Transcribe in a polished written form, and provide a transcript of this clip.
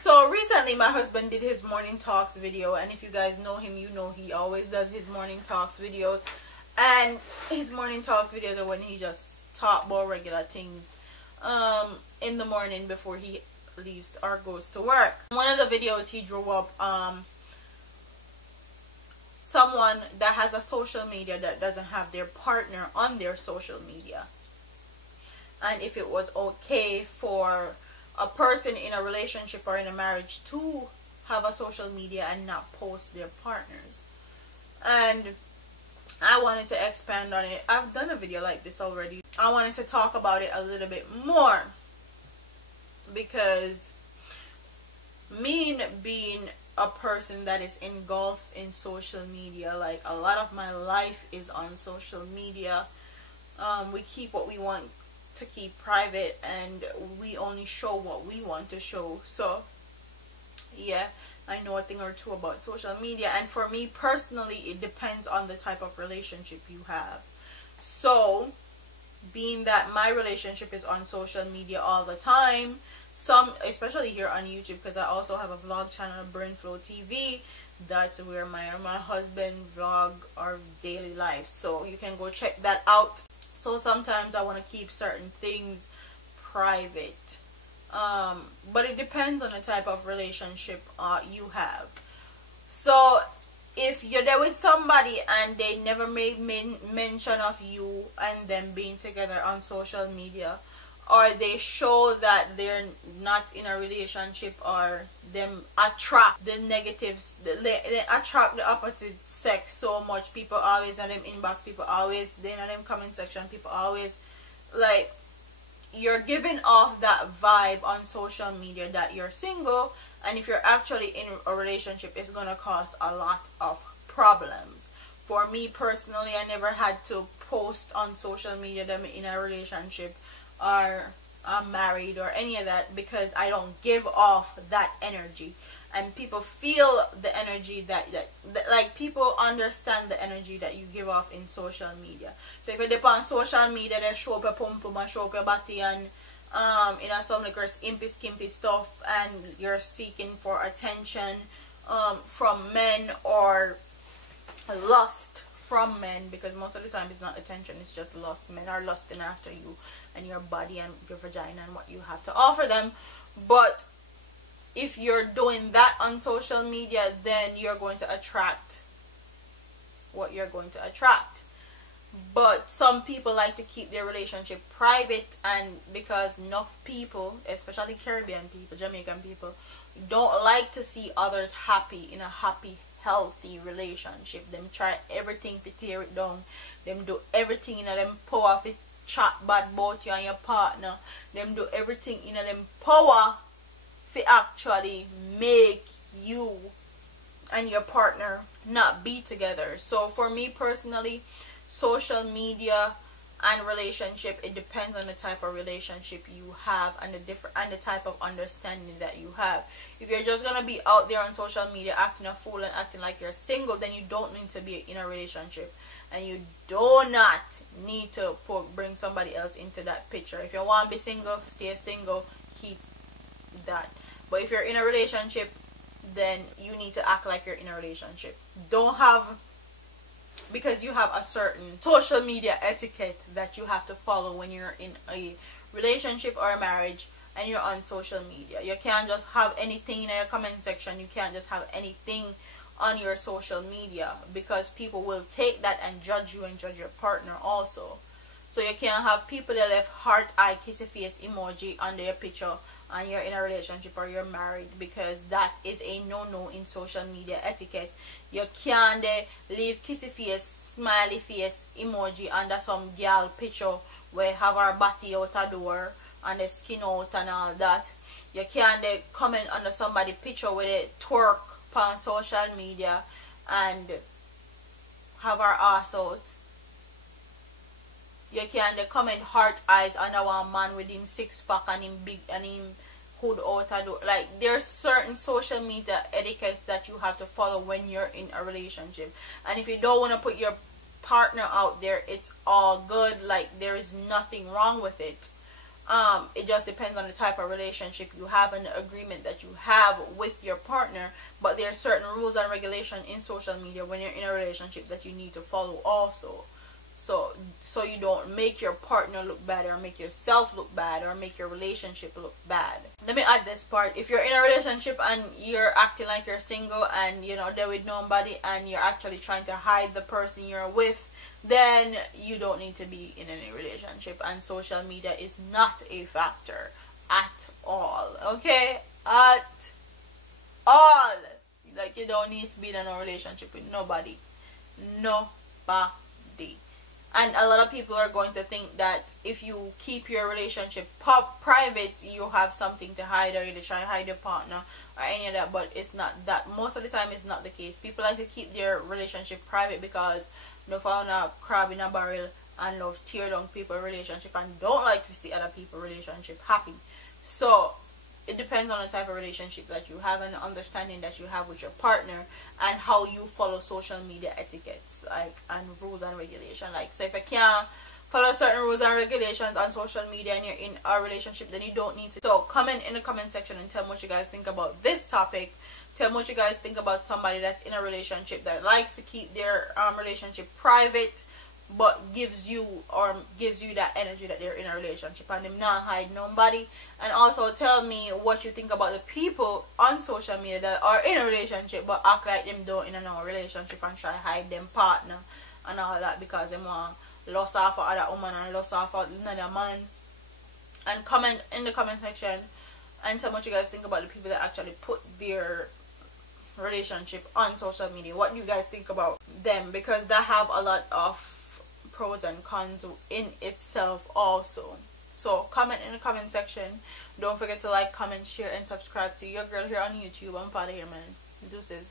So recently my husband did his morning talks video, and if you guys know him, you know he always does his morning talks videos. And his morning talks videos are when he just talk about regular things in the morning before he leaves or goes to work. One of the videos he drew up someone that has a social media that doesn't have their partner on their social media, and if it was okay for a person in a relationship or in a marriage to have a social media and not post their partners. And I wanted to expand on it. I've done a video like this already. I wanted to talk about it a little bit more, because me being a person that is engulfed in social media, like a lot of my life is on social media. We keep what we want to keep private, and we only show what we want to show. So yeah, I know a thing or two about social media, and for me personally, it depends on the type of relationship you have. So being that my relationship is on social media all the time, especially here on YouTube, because I also have a vlog channel, Brainflow TV. That's where my husband vlog our daily life, so you can go check that out. So sometimes I want to keep certain things private, but it depends on the type of relationship you have. So if you're there with somebody and they never made mention of you and them being together on social media, or they show that they're not in a relationship, or them attract the negatives, they attract the opposite sex so much, people always on them inbox, people always then on them comment section, people always like, you're giving off that vibe on social media that you're single, and if you're actually in a relationship, it's gonna cause a lot of problems. For me personally, I never had to post on social media that I'm in a relationship or I'm married or any of that, because I don't give off that energy, and people feel the energy that like, people understand the energy that you give off in social media. So if you dip on social media, they show up your pum pum and show up your body, and you know, some like skimpy stuff, and you're seeking for attention from men, or lust from men, because most of the time it's not attention, it's just lust. Men are lusting after you and your body and your vagina and what you have to offer them. But if you're doing that on social media, then you're going to attract what you're going to attract. But some people like to keep their relationship private, and because enough people, especially Caribbean people, Jamaican people, don't like to see others happy in a happy, healthy relationship. Them try everything to tear it down. Them do everything in them power to chat bad about you and your partner. Them do everything in them power to actually make you and your partner not be together. So for me personally, social media and relationship, it depends on the type of relationship you have and the type of understanding that you have. If you're just gonna be out there on social media acting a fool and acting like you're single, then you don't need to be in a relationship, and you do not need to bring somebody else into that picture. If you want to be single, stay single, keep that. But if you're in a relationship, then you need to act like you're in a relationship. Don't have, because you have a certain social media etiquette that you have to follow when you're in a relationship or a marriage and you're on social media. You can't just have anything in your comment section. You can't just have anything on your social media, because people will take that and judge you and judge your partner also. So you can't have people that left heart eye kissy face emoji under your picture and you're in a relationship or you're married, because that is a no-no in social media etiquette. You can't leave kissy face, smiley face emoji under some girl picture where have her body out the door and the skin out and all that. You can't comment under somebody picture with a twerk on social media and have her ass out. You can't comment heart eyes under one man with him six pack and him big and him hood out the door. Like, there's certain social media etiquette that you have to follow when you're in a relationship. And if you don't want to put your partner out there, it's all good. Like, there is nothing wrong with it. It just depends on the type of relationship you have and the agreement that you have with your partner. But there are certain rules and regulations in social media when you're in a relationship that you need to follow also. So you don't make your partner look bad, or make yourself look bad, or make your relationship look bad. Let me add this part. If you're in a relationship and you're acting like you're single and they're with nobody, and you're actually trying to hide the person you're with, then you don't need to be in any relationship, and social media is not a factor at all. Okay? At all. Like, you don't need to be in a relationship with nobody. Nobody. And a lot of people are going to think that if you keep your relationship private, you have something to hide, or you try to hide your partner or any of that. But it's not that. Most of the time, it's not the case. People like to keep their relationship private because they found a crab in a barrel and love tear down people's relationship and don't like to see other people's relationship happy. So it depends on the type of relationship that you have and the understanding that you have with your partner, and how you follow social media etiquettes, like, and rules and regulations. Like, so if I can't follow certain rules and regulations on social media and you're in a relationship, then you don't need to. So comment in the comment section and tell me what you guys think about this topic. Tell me what you guys think about somebody that's in a relationship that likes to keep their relationship private, but gives you that energy that they're in a relationship and them not hide nobody. And also tell me what you think about the people on social media that are in a relationship but act like them don't in a relationship and try to hide them partner and all that because they want lost off of other woman and lost off of another man. And comment in the comment section and tell me what you guys think about the people that actually put their relationship on social media. What do you guys think about them? Because they have a lot of pros and cons in itself also. So comment in the comment section. Don't forget to like, comment, share, and subscribe to your girl here on YouTube. I'm Pada here, man. Deuces.